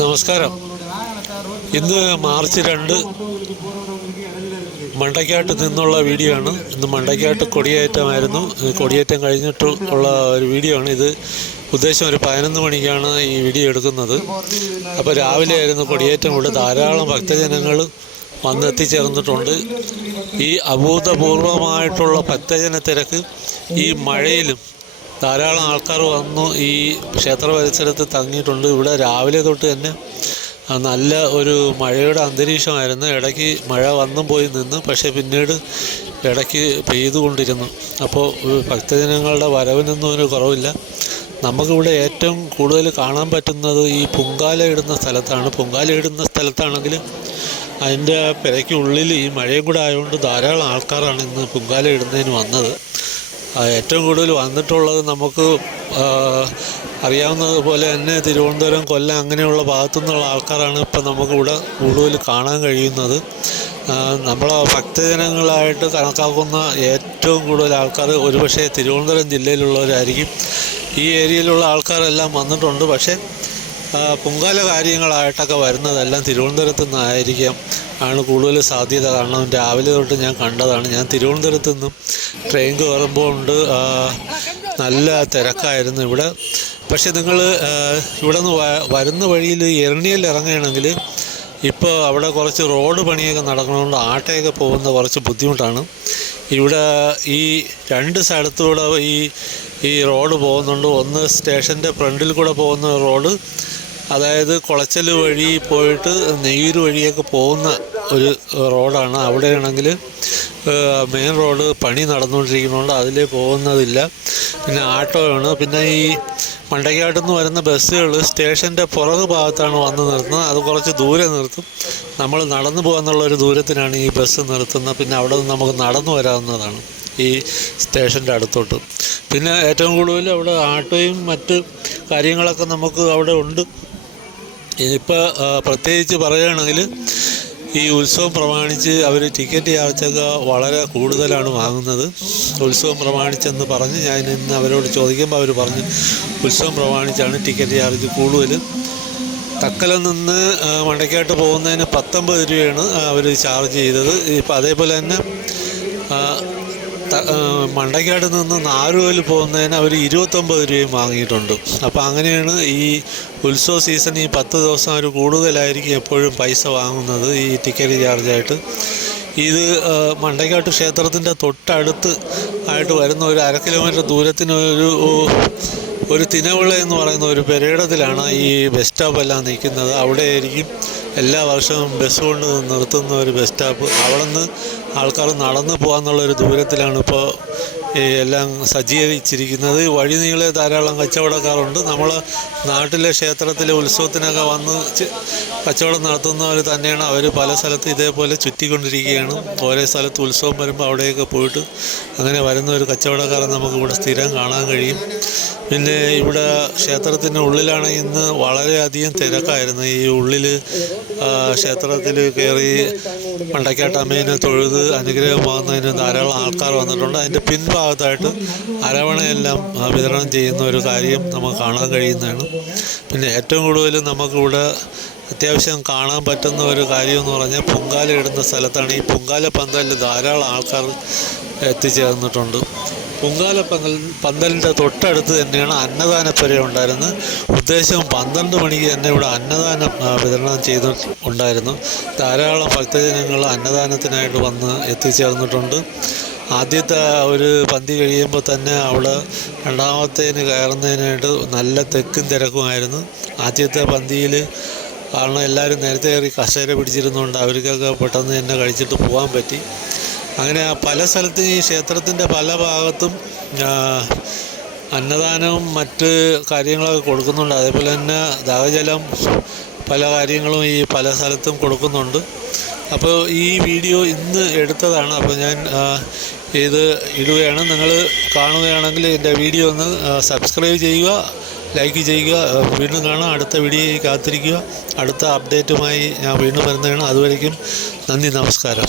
നമസ്കാരം. ഇന്ന് മാർച്ച് രണ്ട് മണ്ടയ്ക്കാട്ട് നിന്നുള്ള വീഡിയോ ആണ്. ഇന്ന് മണ്ടയ്ക്കാട്ട് കൊടിയേറ്റമായിരുന്നു. കൊടിയേറ്റം കഴിഞ്ഞിട്ട് ഉള്ള ഒരു വീഡിയോ ആണ്. ഇത് ഉദ്ദേശം ഒരു പതിനൊന്ന് മണിക്കാണ് ഈ വീഡിയോ എടുക്കുന്നത്. അപ്പോൾ രാവിലെ ആയിരുന്നു കൊടിയേറ്റം. കൊണ്ട് ധാരാളം ഭക്തജനങ്ങൾ വന്നെത്തിച്ചേർന്നിട്ടുണ്ട്. ഈ അഭൂതപൂർവമായിട്ടുള്ള ഭക്തജന തിരക്ക് ഈ മഴയിലും ധാരാളം ആൾക്കാർ വന്നു ഈ ക്ഷേത്ര പരിസരത്ത് തങ്ങിയിട്ടുണ്ട്. ഇവിടെ രാവിലെ തൊട്ട് തന്നെ നല്ല ഒരു മഴയുടെ അന്തരീക്ഷമായിരുന്നു. ഇടയ്ക്ക് മഴ വന്നും പോയി നിന്ന് പക്ഷേ പിന്നീട് ഇടയ്ക്ക് പെയ്തുകൊണ്ടിരുന്നു. അപ്പോൾ ഭക്തജനങ്ങളുടെ വരവിനൊന്നും ഒരു കുറവില്ല. നമുക്കിവിടെ ഏറ്റവും കൂടുതൽ കാണാൻ പറ്റുന്നത് ഈ പൊങ്കാല ഇടുന്ന സ്ഥലത്താണ്. പൊങ്കാല ഇടുന്ന സ്ഥലത്താണെങ്കിൽ അതിന്റെ പെരയ്ക്കുള്ളിൽ ഈ മഴയും കൂടെ ആയതുകൊണ്ട് ധാരാളം ആൾക്കാരാണ് ഇന്ന് പൊങ്കാല ഇടുന്നതിന് വന്നത്. ഏറ്റവും കൂടുതൽ വന്നിട്ടുള്ളത് നമുക്ക് അറിയാവുന്നത് പോലെ തന്നെ തിരുവനന്തപുരം കൊല്ലം അങ്ങനെയുള്ള ഭാഗത്തു നിന്നുള്ള ആൾക്കാരാണ് ഇപ്പം നമുക്കിവിടെ കൂടുതൽ കാണാൻ കഴിയുന്നത്. നമ്മൾ ഭക്തജനങ്ങളായിട്ട് കണക്കാക്കുന്ന ഏറ്റവും കൂടുതൽ ആൾക്കാർ ഒരുപക്ഷെ തിരുവനന്തപുരം ജില്ലയിലുള്ളവരായിരിക്കും. ഈ ഏരിയയിലുള്ള ആൾക്കാരെല്ലാം വന്നിട്ടുണ്ട്. പക്ഷേ പൊങ്കാല കാര്യങ്ങളായിട്ടൊക്കെ വരുന്നതെല്ലാം തിരുവനന്തപുരത്ത് നിന്നായിരിക്കാം ആണ് കൂടുതൽ സാധ്യത. കാരണം രാവിലെ തൊട്ട് ഞാൻ കണ്ടതാണ്. ഞാൻ തിരുവനന്തപുരത്ത് നിന്നും ട്രെയിൻ കയറുമ്പോൾ ഉണ്ട് നല്ല തിരക്കായിരുന്നു ഇവിടെ. പക്ഷേ നിങ്ങൾ ഇവിടെ നിന്ന് വരുന്ന വഴിയിൽ എരണിയിൽ ഇറങ്ങുകയാണെങ്കിൽ ഇപ്പോൾ അവിടെ കുറച്ച് റോഡ് പണിയൊക്കെ നടക്കണതുകൊണ്ട് ആട്ടയൊക്കെ പോകുന്ന കുറച്ച് ബുദ്ധിമുട്ടാണ്. ഇവിടെ ഈ രണ്ട് സ്ഥലത്തൂടെ ഈ ഈ റോഡ് പോകുന്നുണ്ട്. ഒന്ന് സ്റ്റേഷന്റെ ഫ്രണ്ടിൽ കൂടെ പോകുന്ന റോഡ് അതായത് കുളച്ചൽ വഴി പോയിട്ട് നെയ്യൂർ വഴിയൊക്കെ പോകുന്ന ഒരു റോഡാണ്. അവിടെയാണെങ്കിൽ മെയിൻ റോഡ് പണി നടന്നുകൊണ്ടിരിക്കുന്നതുകൊണ്ട് അതിൽ പോകുന്നതില്ല. പിന്നെ ആട്ടോയാണ്. പിന്നെ ഈ മണ്ടയ്ക്കാട്ട് നിന്ന് വരുന്ന ബസ്സുകൾ സ്റ്റേഷന്റെ പുറകു ഭാഗത്താണ് വന്ന് നിർത്തുന്നത്. അത് കുറച്ച് ദൂരെ നിർത്തും. നമ്മൾ നടന്നു പോകാന്നുള്ള ഒരു ദൂരത്തിനാണ് ഈ ബസ് നിർത്തുന്നത്. പിന്നെ അവിടെ നിന്ന് നമുക്ക് നടന്നു വരാവുന്നതാണ് ഈ സ്റ്റേഷന്റെ അടുത്തോട്ട്. പിന്നെ ഏറ്റവും കൂടുതൽ അവിടെ ആട്ടോയും മറ്റ് കാര്യങ്ങളൊക്കെ നമുക്ക് അവിടെ ഉണ്ട്. ഇനിയിപ്പോൾ പ്രത്യേകിച്ച് പറയുകയാണെങ്കിൽ ഈ ഉത്സവം പ്രമാണിച്ച് അവർ ടിക്കറ്റ് ചാർജൊക്കെ വളരെ കൂടുതലാണ് വാങ്ങുന്നത്. ഉത്സവം പ്രമാണിച്ചെന്ന് പറഞ്ഞ് ഞാൻ ഇന്ന് അവരോട് ചോദിക്കുമ്പോൾ അവർ പറഞ്ഞു ഉത്സവം പ്രമാണിച്ചാണ് ടിക്കറ്റ് ചാർജ് കൂടുതൽ. തക്കലം നിന്ന് മണ്ടയ്ക്കായിട്ട് പോകുന്നതിന് പത്തൊമ്പത് രൂപയാണ് അവർ ചാർജ് ചെയ്തത്. ഇപ്പം അതേപോലെ തന്നെ മണ്ടയ്ക്കാട് നിന്ന് നാലുകോൽ പോകുന്നതിന് അവർ ഇരുപത്തൊമ്പത് രൂപയും വാങ്ങിയിട്ടുണ്ട്. അപ്പോൾ അങ്ങനെയാണ് ഈ ഉത്സവ സീസൺ ഈ പത്ത് ദിവസം അവർ കൂടുതലായിരിക്കും എപ്പോഴും പൈസ വാങ്ങുന്നത് ഈ ടിക്കറ്റ് ചാർജായിട്ട്. ഇത് മണ്ടക്കാട്ട് ക്ഷേത്രത്തിന്റെ തൊട്ടടുത്ത് ആയിട്ട് വരുന്ന ഒരു അര കിലോമീറ്റർ ദൂരത്തിന് ഒരു ഒരു തിനവിള എന്ന് പറയുന്ന ഒരു പെരേടത്തിലാണ് ഈ ബസ് സ്റ്റോപ്പ് എല്ലാം നിൽക്കുന്നത്. അവിടെയായിരിക്കും എല്ലാ വർഷവും ബസ് കൊണ്ട് നിർത്തുന്ന ഒരു ബസ് സ്റ്റോപ്പ്. അവിടെ നിന്ന് ആൾക്കാർ നടന്നു പോകാന്നുള്ള ഒരു ദൂരത്തിലാണ് ഇപ്പോൾ എല്ലാം സജ്ജീകരിച്ചിരിക്കുന്നത്. വഴി നീളെ ധാരാളം കച്ചവടക്കാരുണ്ട്. നമ്മൾ നാട്ടിലെ ക്ഷേത്രത്തിലെ ഉത്സവത്തിനൊക്കെ വന്ന് കച്ചവടം നടത്തുന്നവർ തന്നെയാണ്. അവർ പല സ്ഥലത്ത് ഇതേപോലെ ചുറ്റിക്കൊണ്ടിരിക്കുകയാണ്. ഓരോ സ്ഥലത്ത് ഉത്സവം വരുമ്പോൾ അവിടെയൊക്കെ പോയിട്ട് അങ്ങനെ വരുന്ന ഒരു കച്ചവടക്കാരൻ നമുക്ക് ഇവിടെ സ്ഥിരം കാണാൻ കഴിയും. പിന്നെ ഇവിടെ ക്ഷേത്രത്തിന്റെ ഉള്ളിലാണ് ഇന്ന് വളരെയധികം തിരക്കായിരുന്നു. ഈ ഉള്ളിൽ ക്ഷേത്രത്തിൽ കയറി പണ്ടക്കാട്ടമ്മേനെ തൊഴുത് അനുഗ്രഹം ധാരാളം ആൾക്കാർ വന്നിട്ടുണ്ട്. അതിന്റെ പിൻഭാഗത്തായിട്ട് അരവണയെല്ലാം വിതരണം ചെയ്യുന്ന ഒരു കാര്യം നമുക്ക് കാണാൻ കഴിയുന്നതാണ്. പിന്നെ ഏറ്റവും കൂടുതൽ നമുക്കിവിടെ അത്യാവശ്യം കാണാൻ പറ്റുന്ന ഒരു കാര്യം എന്ന് പറഞ്ഞാൽ പൊങ്കാല ഇടുന്ന സ്ഥലത്താണ്. ഈ പൊങ്കാല പന്തലിൽ ധാരാളം ആൾക്കാർ എത്തിച്ചേർന്നിട്ടുണ്ട്. പൊങ്കാല പന്തൽ പന്തലിന്റെ തൊട്ടടുത്ത് തന്നെയാണ് അന്നദാനപ്പുര ഉണ്ടായിരുന്നത്. ഉദ്ദേശം പന്ത്രണ്ട് മണിക്ക് തന്നെ ഇവിടെ അന്നദാനം വിതരണം ചെയ്ത് ഉണ്ടായിരുന്നു. ധാരാളം ഭക്തജനങ്ങൾ അന്നദാനത്തിനായിട്ട് വന്ന് എത്തിച്ചേർന്നിട്ടുണ്ട്. ആദ്യത്തെ ഒരു പന്തി കഴിയുമ്പോൾ തന്നെ അവിടെ രണ്ടാമത്തേന് കയറുന്നതിനായിട്ട് നല്ല തെക്കും തിരക്കുമായിരുന്നു. ആദ്യത്തെ പന്തിയിൽ കാരണം എല്ലാവരും നേരത്തെ കയറി കസേര പിടിച്ചിരുന്നുകൊണ്ട് അവർക്കൊക്കെ പെട്ടെന്ന് തന്നെ കഴിച്ചിട്ട് പോകാൻ പറ്റി. അങ്ങനെ പല സ്ഥലത്തും ഈ ക്ഷേത്രത്തിന്റെ പല ഭാഗത്തും അന്നദാനവും മറ്റ് കാര്യങ്ങളൊക്കെ കൊടുക്കുന്നുണ്ട്. അതേപോലെ തന്നെ ദാഹജലം പല കാര്യങ്ങളും ഈ പല സ്ഥലത്തും കൊടുക്കുന്നുണ്ട്. അപ്പോൾ ഈ വീഡിയോ ഇന്ന് എടുത്തതാണ്. അപ്പോൾ ഞാൻ ഇത് ഇടുകയാണ്. നിങ്ങൾ കാണുകയാണെങ്കിൽ എന്റെ വീഡിയോ ഒന്ന് സബ്സ്ക്രൈബ് ചെയ്യുക ലൈക്ക് ചെയ്യുക വീണ്ടും കാണാം. അടുത്ത വീഡിയോ കാത്തിരിക്കുക. അടുത്ത അപ്ഡേറ്റുമായി ഞാൻ വീണ്ടും വരുന്നതാണ്. അതുവരേക്കും നന്ദി നമസ്കാരം.